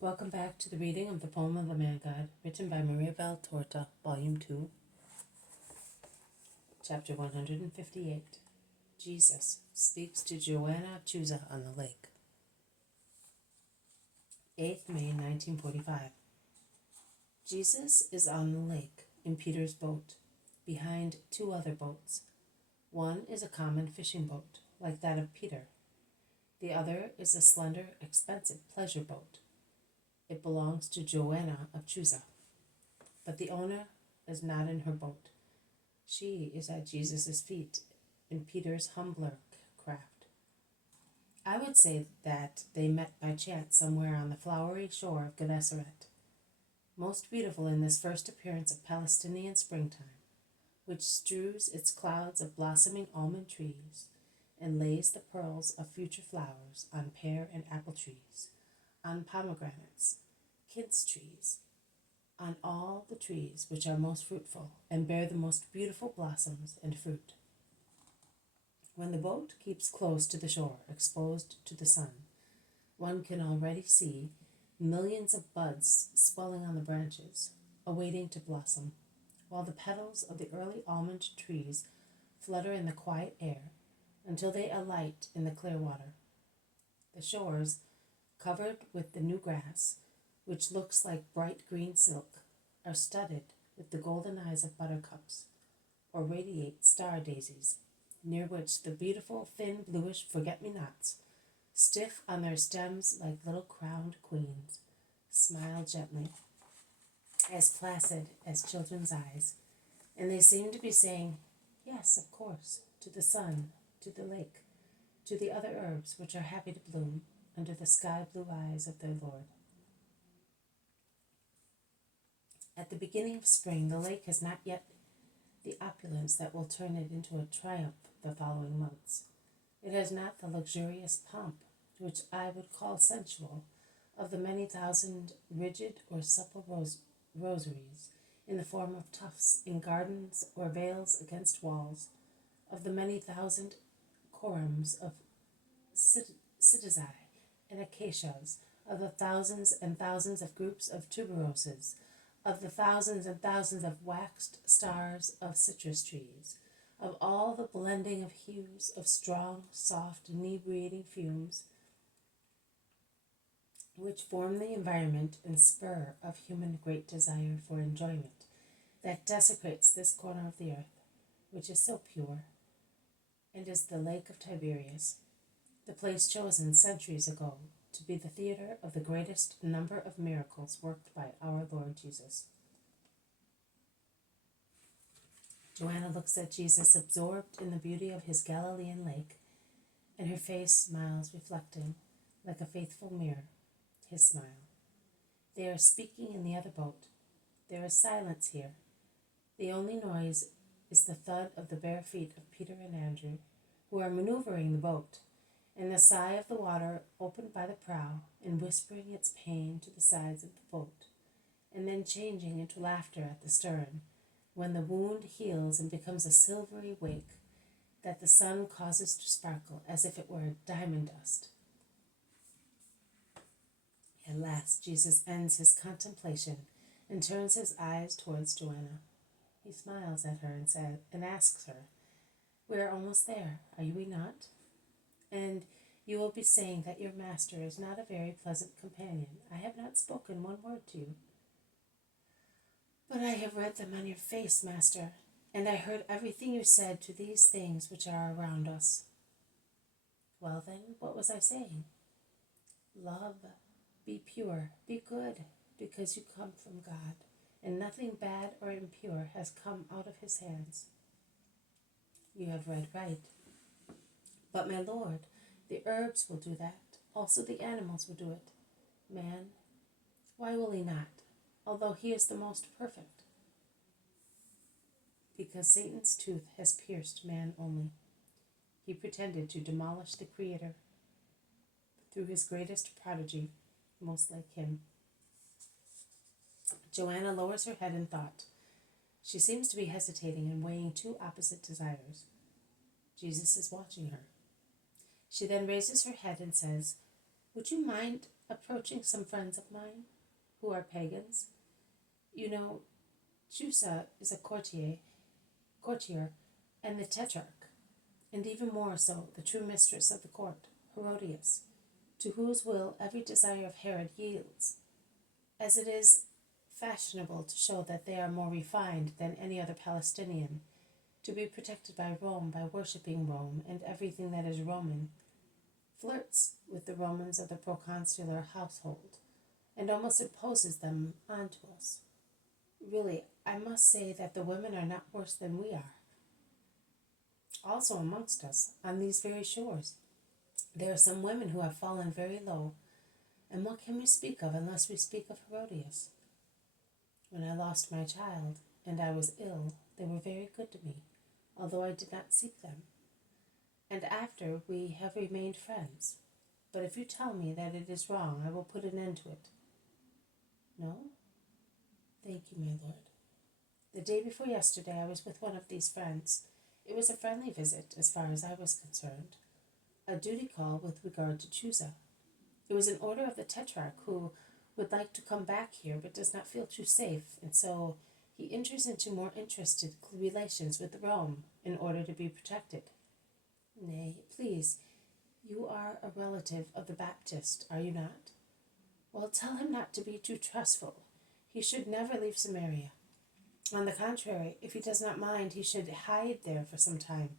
Welcome back to the reading of the poem of the Man God, written by Maria Valtorta, Volume 2, Chapter 158. Jesus speaks to Johanna Chuza on the lake. 8th May 1945. Jesus is on the lake in Peter's boat, behind two other boats. One is a common fishing boat, like that of Peter. The other is a slender, expensive pleasure boat. It belongs to Johanna of Chuza, but the owner is not in her boat. She is at Jesus' feet in Peter's humbler craft. I would say that they met by chance somewhere on the flowery shore of Gennesaret, most beautiful in this first appearance of Palestinian springtime, which strews its clouds of blossoming almond trees and lays the pearls of future flowers on pear and apple trees, on pomegranates, quince trees, on all the trees which are most fruitful and bear the most beautiful blossoms and fruit. When the boat keeps close to the shore, exposed to the sun, one can already see millions of buds swelling on the branches, awaiting to blossom, while the petals of the early almond trees flutter in the quiet air until they alight in the clear water. The shores, covered with the new grass, which looks like bright green silk, are studded with the golden eyes of buttercups, or radiate star daisies, near which the beautiful thin bluish forget-me-nots, stiff on their stems like little crowned queens, smile gently, as placid as children's eyes, and they seem to be saying, yes, of course, to the sun, to the lake, to the other herbs which are happy to bloom under the sky-blue eyes of their Lord. At the beginning of spring, the lake has not yet the opulence that will turn it into a triumph the following months. It has not the luxurious pomp, which I would call sensual, of the many thousand rigid or supple rosaries in the form of tufts in gardens or veils against walls, of the many thousand corums of citizae and acacias, of the thousands and thousands of groups of tuberoses, of the thousands and thousands of waxed stars of citrus trees, of all the blending of hues of strong, soft, inebriating fumes, which form the environment and spur of human great desire for enjoyment, that desecrates this corner of the earth, which is so pure, and is the lake of Tiberias, the place chosen centuries ago to be the theater of the greatest number of miracles worked by our Lord Jesus. Johanna looks at Jesus, absorbed in the beauty of his Galilean lake, and her face smiles, reflecting, like a faithful mirror, his smile. They are speaking in the other boat. There is silence here. The only noise is the thud of the bare feet of Peter and Andrew, who are maneuvering the boat, and the sigh of the water opened by the prow and whispering its pain to the sides of the boat, and then changing into laughter at the stern, when the wound heals and becomes a silvery wake that the sun causes to sparkle as if it were diamond dust. At last Jesus ends his contemplation and turns his eyes towards Johanna. He smiles at her and asks her, "We are almost there, are we not? And you will be saying that your master is not a very pleasant companion. I have not spoken one word to you. But I have read them on your face, master, and I heard everything you said to these things which are around us." Well then, what was I saying? Love, be pure, be good, because you come from God, and nothing bad or impure has come out of his hands. You have read right. But my Lord, the herbs will do that. Also the animals will do it. Man, why will he not, although he is the most perfect? Because Satan's tooth has pierced man only. He pretended to demolish the Creator through his greatest prodigy, most like him. Johanna lowers her head in thought. She seems to be hesitating and weighing two opposite desires. Jesus is watching her. She then raises her head and says, "Would you mind approaching some friends of mine who are pagans. You know, Chuza is a courtier, and the tetrarch, and even more so, the true mistress of the court, Herodias, to whose will every desire of Herod yields, as it is fashionable to show that they are more refined than any other Palestinian, to be protected by Rome by worshipping Rome and everything that is Roman, flirts with the Romans of the proconsular household, and almost imposes them onto us. Really, I must say that the women are not worse than we are. Also amongst us, on these very shores, there are some women who have fallen very low, and what can we speak of unless we speak of Herodias? When I lost my child, and I was ill, they were very good to me, although I did not seek them. And after, we have remained friends. But if you tell me that it is wrong, I will put an end to it. No? Thank you, my lord. The day before yesterday, I was with one of these friends. It was a friendly visit, as far as I was concerned. A duty call with regard to Chuza. It was an order of the tetrarch, who would like to come back here but does not feel too safe, and so he enters into more interested relations with Rome in order to be protected. Nay, please, you are a relative of the Baptist, are you not? Well, tell him not to be too trustful. He should never leave Samaria. On the contrary, if he does not mind, he should hide there for some time.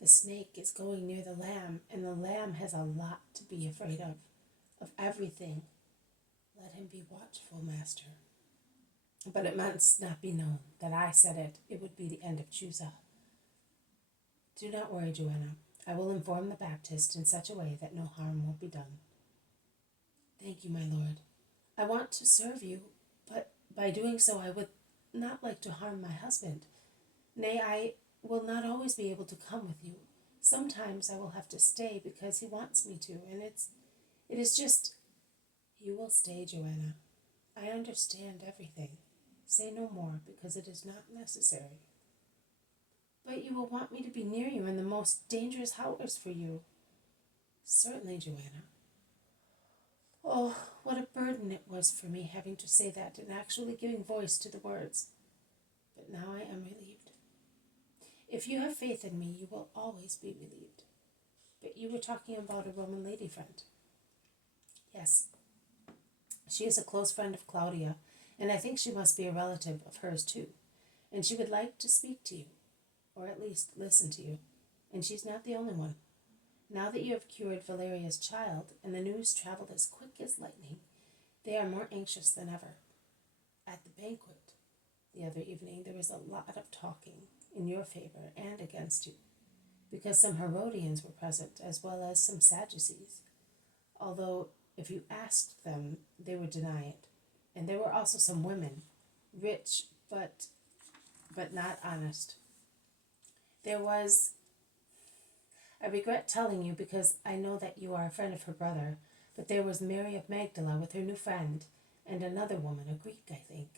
The snake is going near the lamb, and the lamb has a lot to be afraid of everything. Let him be watchful, master. But it must not be known that I said it. It would be the end of Chuza. Do not worry, Johanna. I will inform the Baptist in such a way that no harm will be done. Thank you, my lord. I want to serve you, but by doing so I would not like to harm my husband. Nay, I will not always be able to come with you. Sometimes I will have to stay because he wants me to, and it is just... You will stay, Johanna. I understand everything. Say no more, because it is not necessary. But you will want me to be near you in the most dangerous hours for you. Certainly, Johanna. Oh, what a burden it was for me having to say that and actually giving voice to the words. But now I am relieved. If you have faith in me, you will always be relieved. But you were talking about a Roman lady friend. Yes. She is a close friend of Claudia, and I think she must be a relative of hers too. And she would like to speak to you, or at least listen to you. And she's not the only one. Now that you have cured Valeria's child, and the news traveled as quick as lightning, they are more anxious than ever. At the banquet the other evening, there was a lot of talking in your favor and against you, because some Herodians were present, as well as some Sadducees, although if you asked them, they would deny it. And there were also some women, rich but not honest. There was... I regret telling you because I know that you are a friend of her brother, but there was Mary of Magdala with her new friend, and another woman, a Greek, I think,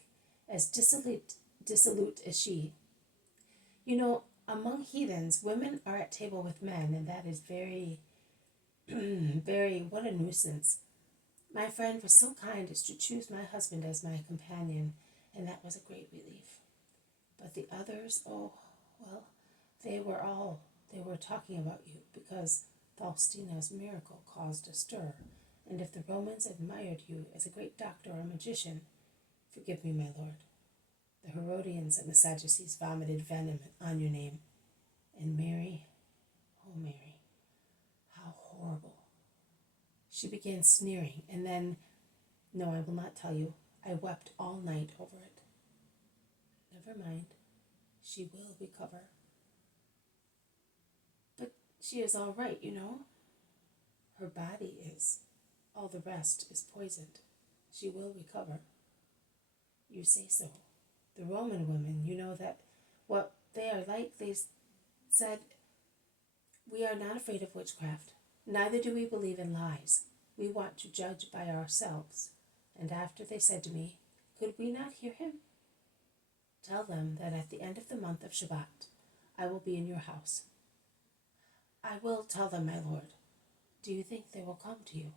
as dissolute as she. You know, among heathens, women are at table with men, and that is very, what a nuisance. My friend was so kind as to choose my husband as my companion, and that was a great relief. But the others, oh, well, they were talking about you, because Faustina's miracle caused a stir, and if the Romans admired you as a great doctor or magician, forgive me, my lord, the Herodians and the Sadducees vomited venom on your name. And Mary, oh Mary, how horrible. She began sneering, and then, no, I will not tell you, I wept all night over it. Never mind, she will recover. But she is all right, you know. Her body is. All the rest is poisoned. She will recover. You say so. The Roman women, you know that what they are like, they said, we are not afraid of witchcraft. Neither do we believe in lies. We want to judge by ourselves. And after they said to me, could we not hear him? Tell them that at the end of the month of Shabbat, I will be in your house. I will tell them, my lord. Do you think they will come to you?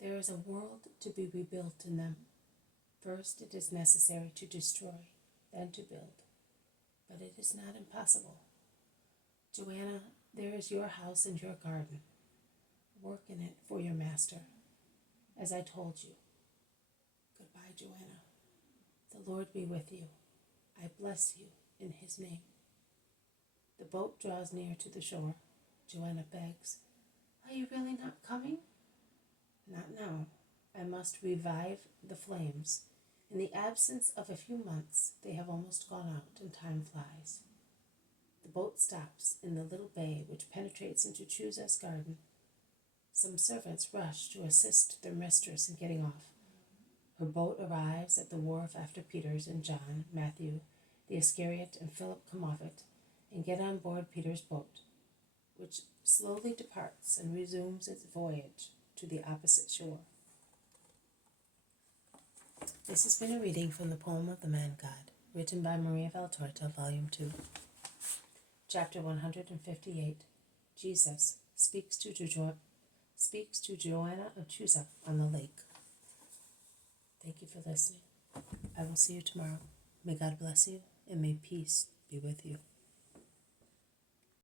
There is a world to be rebuilt in them. First, it is necessary to destroy, then to build. But it is not impossible. Johanna, there is your house and your garden. Work in it for your master, as I told you. Goodbye, Johanna. The Lord be with you. I bless you in his name. The boat draws near to the shore. Johanna begs, Are you really not coming? Not now. I must revive the flames. In the absence of a few months, they have almost gone out, and time flies. The boat stops in the little bay which penetrates into Chuza's garden. Some servants rush to assist their mistress in getting off. Her boat arrives at the wharf after Peter's and John, Matthew, the Iscariot, and Philip come off it, and get on board Peter's boat, which slowly departs and resumes its voyage to the opposite shore. This has been a reading from the poem of the Man God, written by Maria Valtorta, Volume 2. Chapter 158. Jesus speaks to Johanna of Chuza on the lake. Thank you for listening. I will see you tomorrow. May God bless you, and may peace be with you.